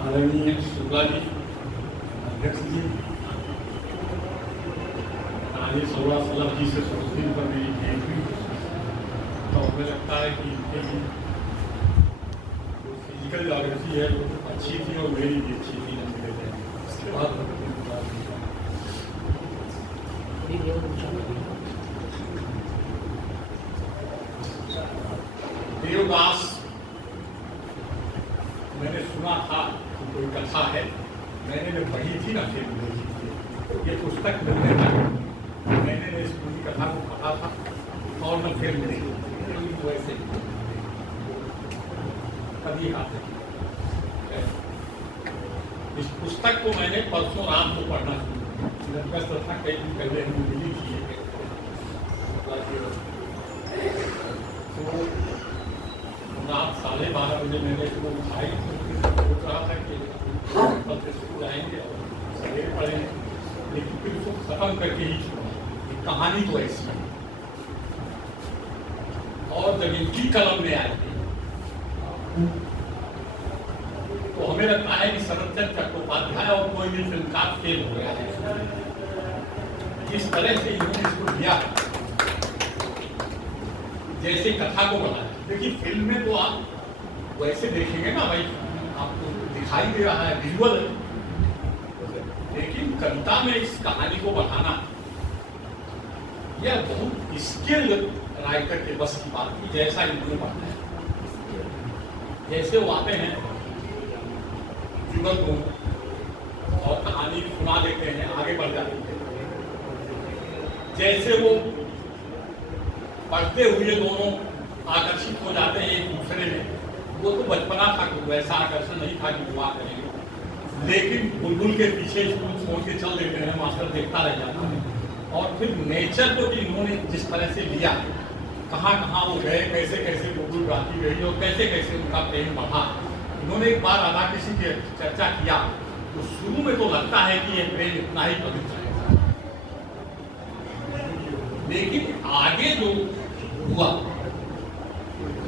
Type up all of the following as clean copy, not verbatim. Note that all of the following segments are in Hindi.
आदरणीय शुक्ला जी, अध्यक्ष जी, आगे 16 जी से 16 पर मेरी भेंट हुई, तो हमें लगता है कि इनके भी जो फिजिकल ज्योग्राफी है वो अच्छी थी और मेरी भी अच्छी थी। उसके बाद देवदास मैंने सुना था कि कोई कथा है, मैंने जब पढ़ी थी ना फिर देखी थी ये पुस्तक मिलने तक मैंने इस पूरी कथा को पढ़ा था और मैं फिल्म देखी वैसे कभी आते इस पुस्तक को मैंने परसों रात को पढ़ना शुरू था, कई दिन पहले हमें मिली थी तो रात 12:30 बजे मैंने इसको उठाई, सोच रहा था कि कल से स्कूल आएंगे और सवेरे पढ़ेंगे, लेकिन फिर उसको खत्म करके ही छोड़ा। कहानी तो ऐसी है और जब इनकी कलम में आई तो हमें लगता है कि शरदचंद्र चट्टोपाध्याय और कोई भी फिल्मकार फेल हो गया है। इस तरह से इन्होंने इसको दिया जैसे कथा को बनाया। देखिए फिल्म में तो आप वैसे देखेंगे ना भाई, आपको दिखाई दे रहा है विजुअल, लेकिन कविता में इस कहानी को बढ़ाना यह बहुत स्किल्ड राइटर के बस की बात थी। जैसा इन्होंने बनाया, जैसे वो आते हैं जुगल को और कहानी सुना देते हैं, आगे बढ़ जाते हैं, जैसे वो पढ़ते हुए दोनों आकर्षित हो जाते हैं एक दूसरे में। वो तो बचपना था, वैसा आकर्षण नहीं था कि विवाह करेंगे, लेकिन बुलबुल के पीछे स्कूल छोड़ के चल देते हैं, मास्टर देखता रह जाता है। और फिर नेचर को इन्होंने जिस तरह से लिया, कहाँ कहाँ वो गए, कैसे कैसे बुलबुल गाती रही और कैसे कैसे उनका प्रेम बढ़ा। इन्होंने एक बार राधा कृष्ण की चर्चा किया तो शुरू में तो लगता है कि ये प्रेम इतना ही पवित्र है, लेकिन आगे जो हुआ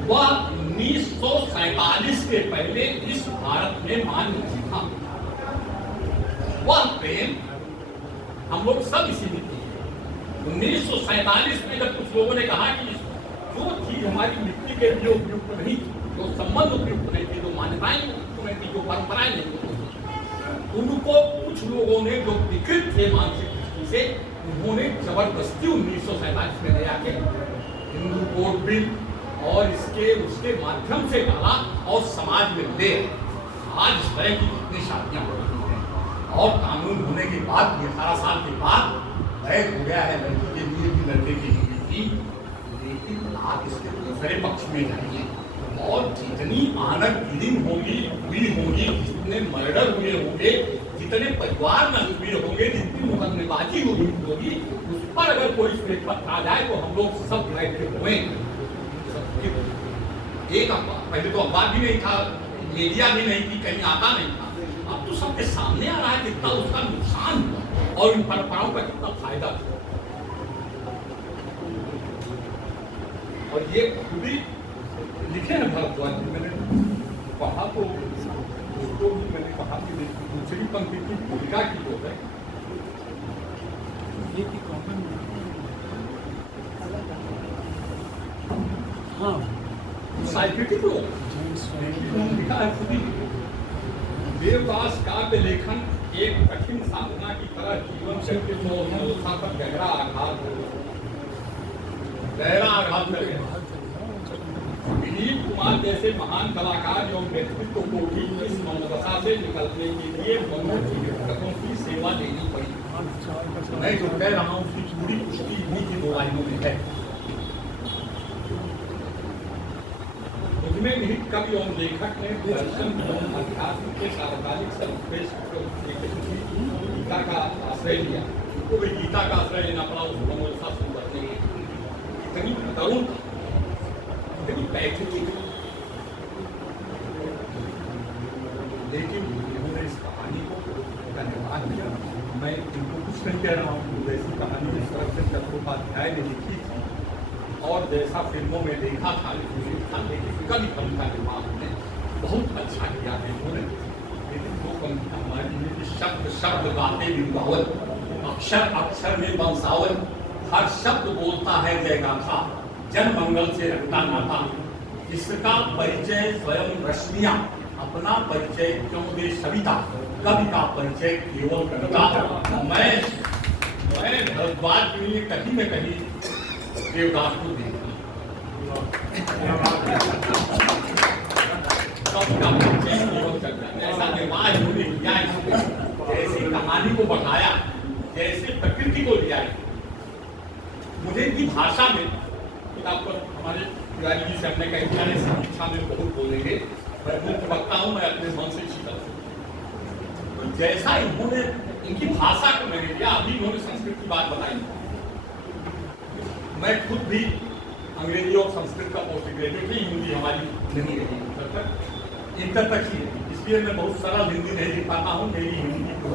वह 1947 के पहले इस भारत में मान्य नहीं था। वह प्रेम हम लोग सब इसी में थे। 1947 में जब कुछ लोगों ने कहा कि जो चीज हमारी मिट्टी के लिए उपयुक्त नहीं थी, जो संबंध उपयुक्त नहीं थे, जो मान्यताएं उपयुक्त नहीं थी, जो परंपराएं नहीं थी, उनको कुछ लोगों ने जो विकृत थे मानसिक दृष्टि से, उन्होंने जबरदस्ती 1947 में ले आके हिंदू कोड बिल और इसके उसके माध्यम से डाला और समाज में ले आज इस तरह की कितनी शादियां हो रही हैं। और कानून होने के बाद 18 साल के बाद वैध हो गया है लड़की के लिए भी, लड़के के लिए भी, लेकिन आप इसके दूसरे पक्ष में जाइए और जितनी आनंदगिरी होगी हुई होगी, जितने मर्डर हुए होंगे, जितने परिवार नष्ट हुए होंगे, जितनी मुकदमेबाजी हुई होगी, उस पर अगर कोई श्वेत पत्र आ जाए तो हम लोग सब बैठे हुए। एक पहले तो अखबार भी नहीं था, मीडिया भी नहीं थी, कहीं आता नहीं था, अब तो सबके सामने आ रहा है कितना उसका नुकसान हुआ और इन परंपराओं का कितना फायदा हुआ। और ये खुद ही लिखे हैं भरद्वाज जी, मैंने पढ़ा तो उसको भी मैंने कहा कि दूसरी पंक्ति की भूमिका की जो है ये की कॉमन साइंटिफिक लोग लिखा है खुद ही। देवदास काव्य लेखन एक कठिन साधना की तरह जीवन से व्यवस्था पर गहरा आघात करेगा। दिलीप कुमार जैसे महान कलाकार एवं व्यक्तित्व को भी इस मनोदशा से निकलने के लिए मनोचिकित्सकों की सेवा लेनी पड़ी। मैं जो कह रहा हूँ उसकी पूरी पुष्टि इन्हीं की 2 लाइनों में है। उसमें निहित कवि एवं लेखक ने दर्शन एवं अध्यात्म के सार्वकालिक सर्वश्रेष्ठ गीता का आश्रय लिया। उनको भी गीता का आश्रय लेना पड़ा उस मनोदशा से उभरने के लिए। इतनी तरुण, इतनी पैथेटिक, लेकिन उन्होंने इस कहानी को का निर्माण किया। मैं इनको कुछ नहीं कह रहा हूँ, वैसी कहानी जिस तरह से चट्टोपाध्याय ने लिखी थी और जैसा फिल्मों में देखा था लेकिन कभी कभी का निर्माण ने बहुत अच्छा किया है इन्होंने। लेकिन वो पंक्ति हमारी शब्द शब्द गाते विद्यावत, अक्षर अक्षर में बंसावत, हर शब्द बोलता है जय गाथा, जन मंगल से रखता नाता, इसका परिचय स्वयं रश्मियां, अपना परिचय क्यों दे सविता, कवि का परिचय केवल कविता। मैं भरद्वाज के लिए कहीं न कहीं देवदास को देखा ऐसा निर्माण होने किया, जैसी कहानी को बढ़ाया, जैसे प्रकृति को लिया। मुझे इनकी भाषा में किताब पर हमारे तिवारी जी से हमने कही समीक्षा में बहुत बोलेंगे, मैं मुख्य वक्ता हूँ, मैं अपने मन से सीखा। तो जैसा इन्होंने इनकी भाषा को मैंने लिया, अभी इन्होंने संस्कृत की बात बताई। मैं खुद भी अंग्रेजी और संस्कृत का पोस्ट ग्रेजुएट ही, हिंदी हमारी नहीं रही इंटर तक ही, इसलिए मैं बहुत सरल हिंदी नहीं लिख पाता हूँ। मेरी हिंदी तो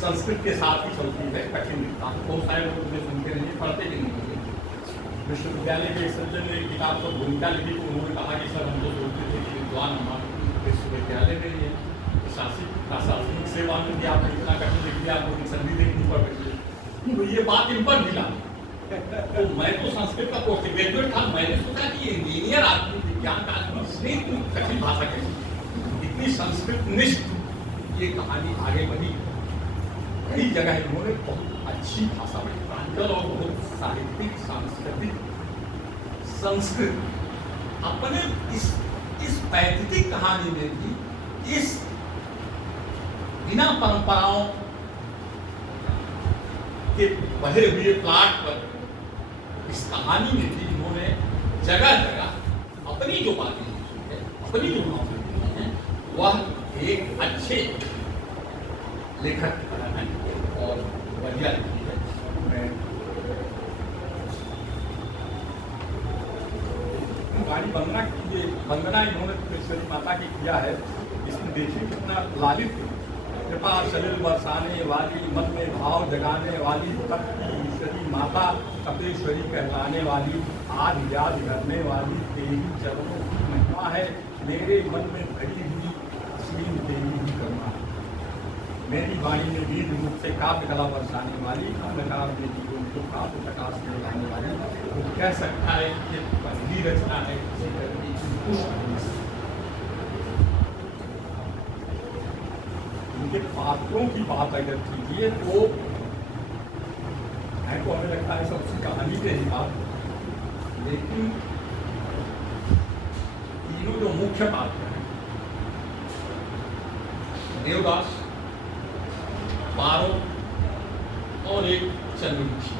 संस्कृत के साथ ही चलती है, कठिन लिखता हूँ। बहुत सारे लोग मुझे सुनते नहीं, पढ़ते भी नहीं। विश्वविद्यालय के एक सज्जन ने किताब पर भूमिका लिखी तो उन्होंने कहा कि सर हम लोग बोलते थे कि विद्वान हमारे विश्वविद्यालय में ही है, प्रशासनिक सेवा में भी आपने इतना कठिन लिख दिया, आपको संधि देखनी पड़ रही है। तो ये बात इन पर मिला। तो मैं तो संस्कृत का पोस्ट ग्रेजुएट था, मैंने सोचा कि ये इंजीनियर आदमी, विज्ञान का आदमी, इसने इतनी कठिन भाषा कैसी, इतनी संस्कृत निष्ठ ये कहानी आगे बढ़ी। कई जगह इन्होंने बहुत अच्छी भाषा में प्रांजल और बहुत साहित्यिक सांस्कृतिक संस्कृत अपने इस पैतृक कहानी में भी इस बिना परंपराओं के बढ़े हुए प्लाट पर इस कहानी में भी इन्होंने जगह जगह अपनी जो बातें लिखी है, अपनी जो भावनाएं हैं, वह एक अच्छे लेखक हैं और बढ़िया लिखी है। मैं गाड़ी वंदना इन्होंने त्रिपुरेश्वरी माता की किया है। इसमें देखिए कितना लालित, कृपा सलिल बरसाने वाली, मन में भाव जगाने वाली, तप की ईश्वरी माता, तपेश्वरी कहलाने वाली, आदि याद करने वाली, तेरी चरणों की महिमा है, मेरे मन में भरी हुई असीम तेरी ही करुणा है। मेरी वाणी में वीर मुख से काव्य कला बरसाने वाली, अंधकार में जीवन को काव्य प्रकाश में लाने वाली, वो कह सकता है कि पहली रचना है किसी तरह की। उनके पात्रों की बात अगर कीजिए तो हमें लगता है सब उसकी कहानी के ही बात, लेकिन तीनों जो मुख्य पात्र हैं, देवदास, पारो और एक चंद्रमुखी,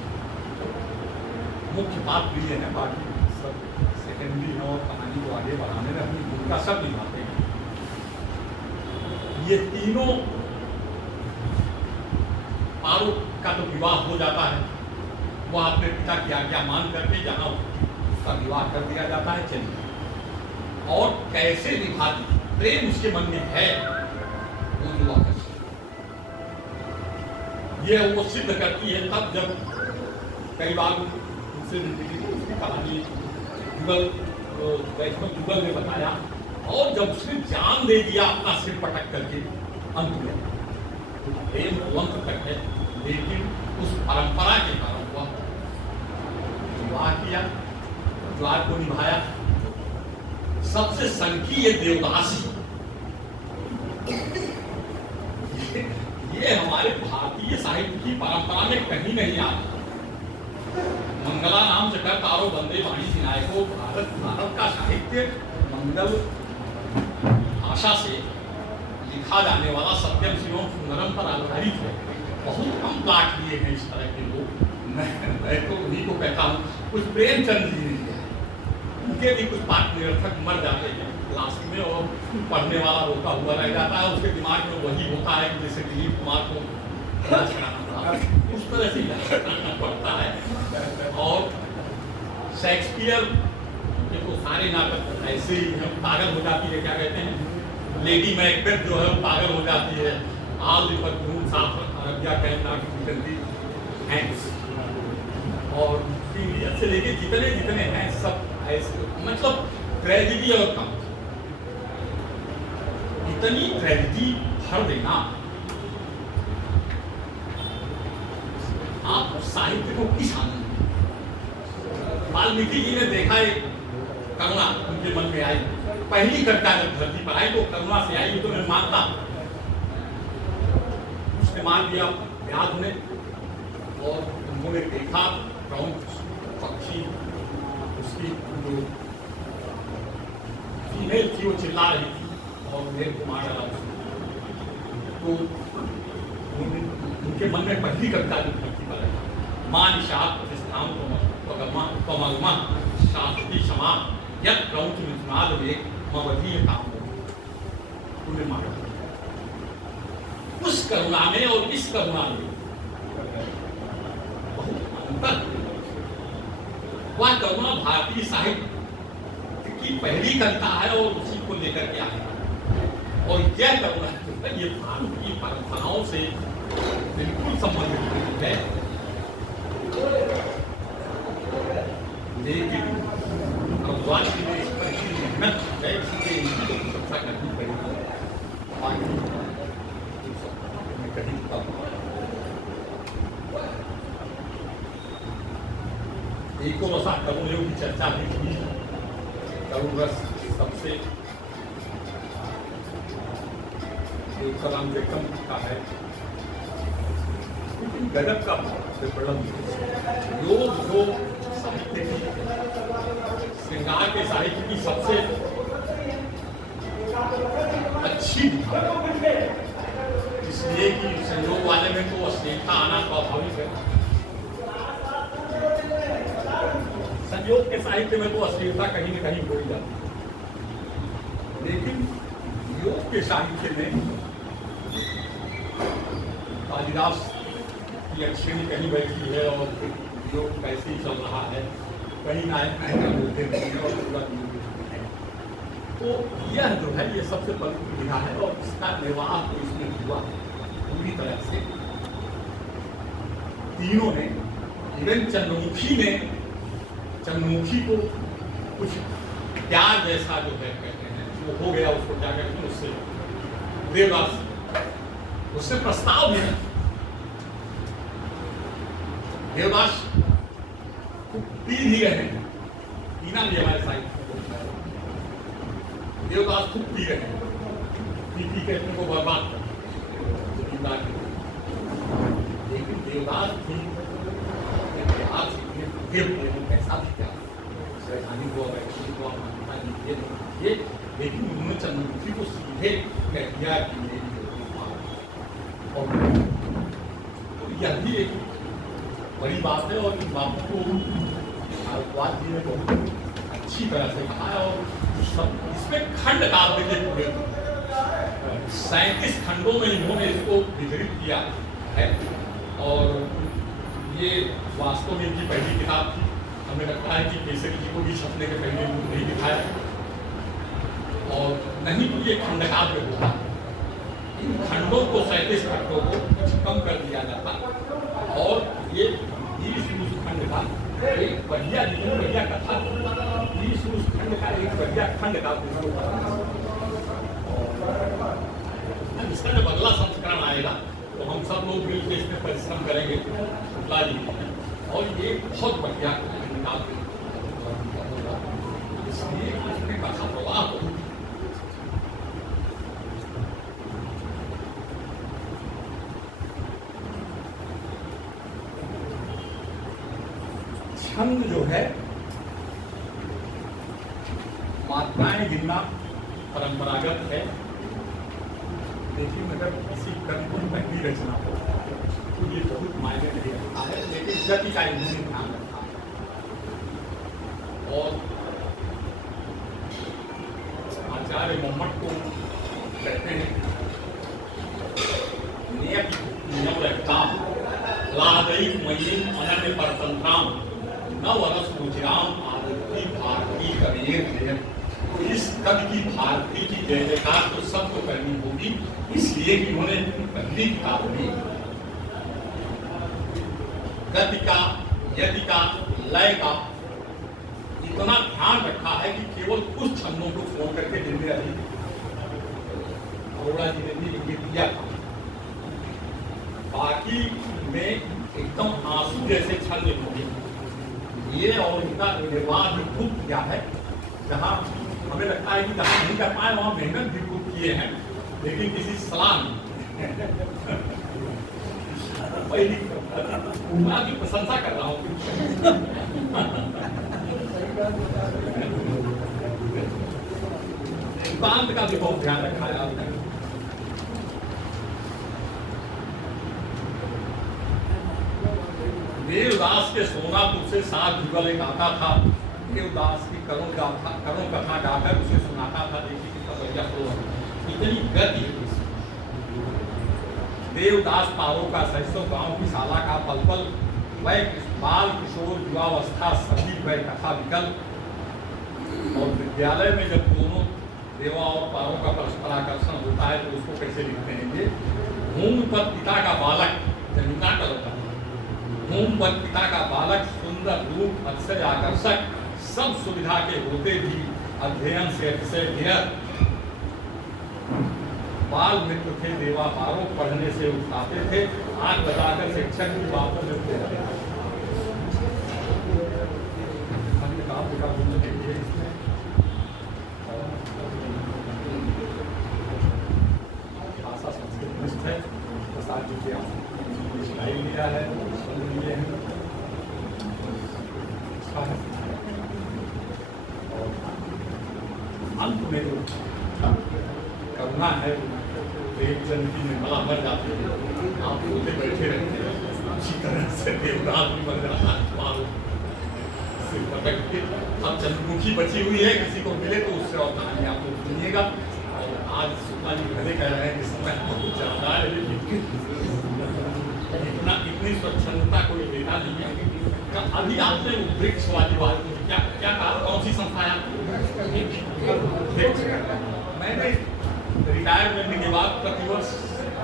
मुख्य पात्र ये है। बाकी सब सेकेंडरी है और कहानी को आगे बढ़ाने में अपनी भूमिका सब निभाते हैं। ये तीनों, पारो का तो विवाह हो जाता है, वह अपने पिता की आज्ञा मान करके जहां उसका विवाह कर दिया जाता है चलिए, और कैसे निभाती प्रेम उसके मन में है वो युवा ये वो सिद्ध करती है। तब जब कई बार उससे उसकी कहानी जुगल ने बताया, और जब उसने जान दे दिया अपना सिर पटक करके अंत में, तो प्रेम अंत तक है, लेकिन उस परंपरा के कारण हुआ विवाह किया, द्वार को निभाया। सबसे संकी ये देवदासी, ये हमारे भारतीय साहित्य की परंपरा में कहीं नहीं आता। मंगला नाम जगह तारो बंदे वाणी सिनाए को, भारत का साहित्य मंगल भाषा से लिखा जाने वाला सत्यम शिवम सुंदरम पर आधारित है। बहुत कम प्लाट लिए हैं इस तरह के लोग। मैं तो उन्हीं को कहता हूँ, कुछ प्रेमचंद जी ने किया, उनके भी कुछ पाठ निरर्थक मर जाते हैं क्लास में, और पढ़ने वाला रोता हुआ रह जाता है। उसके दिमाग में वही होता है कि जैसे दिलीप कुमार को उस तरह से पढ़ता है। और शेक्सपियर के तो सारे नाटक ऐसे ही हैं, पागल हो जाती है, क्या कहते हैं, लेडी मैकबेथ जो है वो पागल हो जाती है। आल साफ अरबिया कहना हैंक्स, और पीरियड से लेके जितने जितने हैं सब ऐसे, मतलब ट्रेजिडी और कम, इतनी ट्रेजिडी भर देना। आप साहित्य को किस आनंद, वाल्मीकि जी ने देखा एक करुणा उनके मन में आई, पहली कविता जब धरती पर आई तो करुणा से आई, तो मैं मानता, उसने मान दिया याद उन्हें, और उन्होंने देखा प्रमुख पक्षी उसकी जो फीमेल थी वो चिल्ला रही थी और मेरे को मार डाला उसने। तो उनके मन में पहली कविता जो धरती पर आई, मां निषाद प्रतिष्ठान त्वमग्मा शास्त्री क्षमा यत् प्रमुख मिथुनाद वेग मवधि काम हो, उन्हें मारा। उस करुणा में और इस करुणा में बहुत अंतर। वह करुणा भारतीय साहित्य की पहली कविता है और उसी को लेकर के आए, और यह करुणा जो है ये भारतीय परंपराओं से बिल्कुल संबंधित है। लेकिन भगवान की इस पर की मेहनत है, इसलिए इनकी तो प्रशंसा करनी पड़ेगी। मैं कहीं एक और ऐसा करुण योग की चर्चा भी की, करुण रस सबसे एक कलाम व्यक्तम का है, लेकिन गजब का विपणन योग जो साहित्य की, श्रृंगार के साहित्य की सबसे अच्छी, इसलिए कि संयोग वाले में तो अश्लीलता आना स्वाभाविक है, संयोग के साहित्य में तो अश्लीलता कहीं न कहीं हो ही जाती है, लेकिन योग के साहित्य में कालिदास की अक्षरी कहीं बैठी है और योग कैसे चल रहा है, कहीं नायक बोलते नहीं और पूरा है। तो यह जो है ये सबसे पवित्र विधा है और इसका निर्वाह तो इसमें हुआ पूरी तरह से। तीनों ने, इवन चंद्रमुखी को कुछ प्यार जैसा जो है कहते हैं वो हो गया, उसको क्या कहते हैं, उससे देवदास उससे प्रस्ताव भी है। देवदास पी भी रहे हैं, पीना भी हमारे साहित्य, देवदास खूब पी रहे हैं, पी के अपने को बर्बाद कर, लेकिन देवदास भी कैसा भी क्या ये, लेकिन उन्होंने चंद्रमुखी को सीधे कह दिया कि और यह भी एक बड़ी बात है, और इस बात को भारद्वाज जी ने बहुत अच्छी तरह से कहा है। और सब इसमें खंड काव्य के पूरे 37 खंडों में इन्होंने इसको वितरित किया है, और ये वास्तव में इनकी पहली किताब थी। हमें लगता है कि केसरी जी को भी छपने के पहले नहीं दिखाया, और नहीं तो ये खंड काव्य होता, इन खंडों को 37 खंडों को कुछ कम कर दिया जाता, और ये 20 खंड का एक बढ़िया कथा, 20 खंड का एक बढ़िया खंड का इसका जब अगला संस्करण आएगा तो हम सब लोग मिलकर इसमें परिश्रम करेंगे शुक्ला जी, और ये बहुत बढ़िया किताब होगा, इसलिए इसमें कथा प्रवाह होगी। छंद जो है, मात्राएं गिनना परंपरागत है, लेकिन अगर किसी कवि की पहली रचना हो तो ये बहुत मायने नहीं रखता है, लेकिन गति का इन्होंने ध्यान रखा है। और आचार्य मोहम्मद को कहते हैं नियत नियम रखताम लादैक मयीम अनन्य परतंत्राम न वरस रुचिराम आदति भारती कबीर। इस कवि की भारती की जय जयकार तो सबको करनी होगी, इसलिए कि उन्होंने पहली किताब में गति का, यति का, लय का इतना ध्यान रखा है कि केवल कुछ छंदों को छोड़ करके जिनमें अधिक अरोड़ा जी ने भी ये दिया था, बाकी में एकदम आंसू जैसे छंद होंगे ये, और इनका निर्वाह भी खूब किया है। जहाँ हमें लगता है कि जहाँ नहीं कर पाए वहाँ मेहनत भी खूब किए हैं, लेकिन किसी सलाह नहीं। मैं आपकी प्रशंसा कर रहा हूँ। प्रांत का भी बहुत ध्यान रखा जाता है। देवदास के सोनापुर से साथ जुगल एक आता था, देवदास की करुण कथा गाकर उसे सुनाता था। देखिए कितना बढ़िया फ्लो, इतनी गति। देवदास पारो का सरसों गांव की शाला का पल पल, वह बाल किशोर युवावस्था सभी वह कथा विकल। और विद्यालय में जब दोनों देवा और पारों का परस्पर आकर्षण होता है तो उसको कैसे लिखते हैं ये? भूमिपत पिता का बालक, जमीना का होता है, भूमिपत पिता का बालक, सुंदर रूप अतिशय आकर्षक, सब सुविधा के होते भी अध्ययन से अतिशय निरत। बाल मित्र थे देवा पारो, पढ़ने से उठाते थे, आंख बताकर शिक्षक की बातों में उठते रहते थे। भाषा संस्कृत है, प्रसाद जी के स्टाइल लिया है, लिए हैं, अंत में जो करुणा है, एक जन की निर्मला मर जाते हैं, आप उसे बैठे रहते हैं, अच्छी तरह से देवदास भी मर जाता है, पटक के। अब चंद्रमुखी बची हुई है, किसी को मिले तो उससे और कहानी आप लोग सुनिएगा। और आज सुषमा जी पहले कह रहे हैं कि समय बहुत ज्यादा है, लेकिन इतनी स्वच्छंदता कोई देता नहीं है। अभी आपने वृक्ष वाली बात क्या क्या कहा, कौन सी संस्था है आपकी? मैंने रिटायर करने के बाद प्रतिवर्ष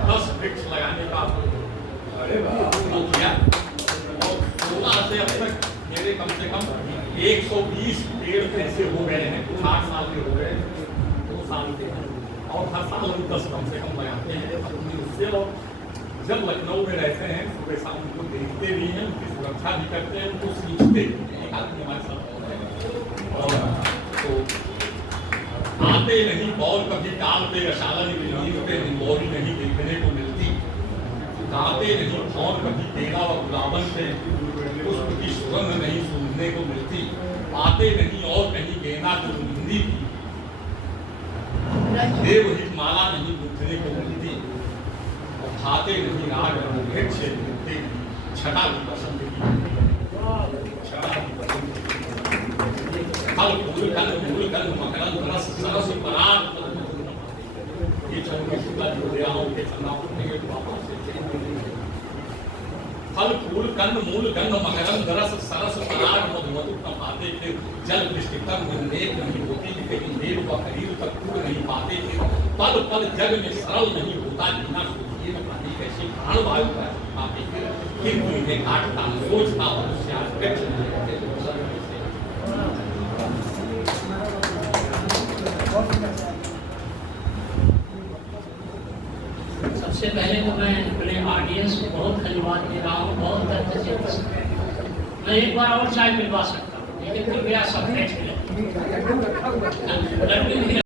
10 वृक्ष लगाने का किया, और 16 से अब तक मेरे कम से कम 120 पेड़ ऐसे हो गए हैं, 8 साल के हो गए, 2 साल के, और हर साल हम 10 कम से कम लगाते हैं अपनी उससे। और जब लखनऊ में रहते हैं सुबह शाम उनको देखते भी हैं, उनकी सुरक्षा भी करते हैं, उनको सीखते हैं। एक आदमी हमारे साथ और तो आते नहीं बौर कभी टालते, रसालन की नींद पे निंबोरी नहीं देखने को मिलती, गाते नहीं और कभी तेरा व गुलाबन से पुष्प की सुगंध नहीं सूंघने को मिलती, पाते नहीं और कहीं गेना तो हिंदी की देवहित माला नहीं गूंथने को मिलती, और खाते नहीं राग वृक्ष छटा भी पसंद की, छटा भी पसंद की। फल फूल गंध मकरंद रस सरस पराग, ये चौकी शुक्ला जो दे आओ के चलना उठेंगे तो वापस फल फूल कंद मूल गंध मकरंद रस सरस पराग, मधुमधु पाते थे जल वृष्टि तक नेक नहीं होती, कहीं देव व करीब तक कूद नहीं पाते थे, पल पल जग में सरल नहीं होता, जीना सोचिए न पानी कैसे प्राण वायु पाते थे, किंतु इन्हें काटता सोचता मनुष्य वृक्ष नहीं होते। सबसे पहले तो मैं अपने ऑडियंस को बहुत धन्यवाद दे रहा हूँ, बहुत दर्द से। मैं एक बार और चाय मिलवा सकता हूँ, लेकिन कृपया सब बैठ गए।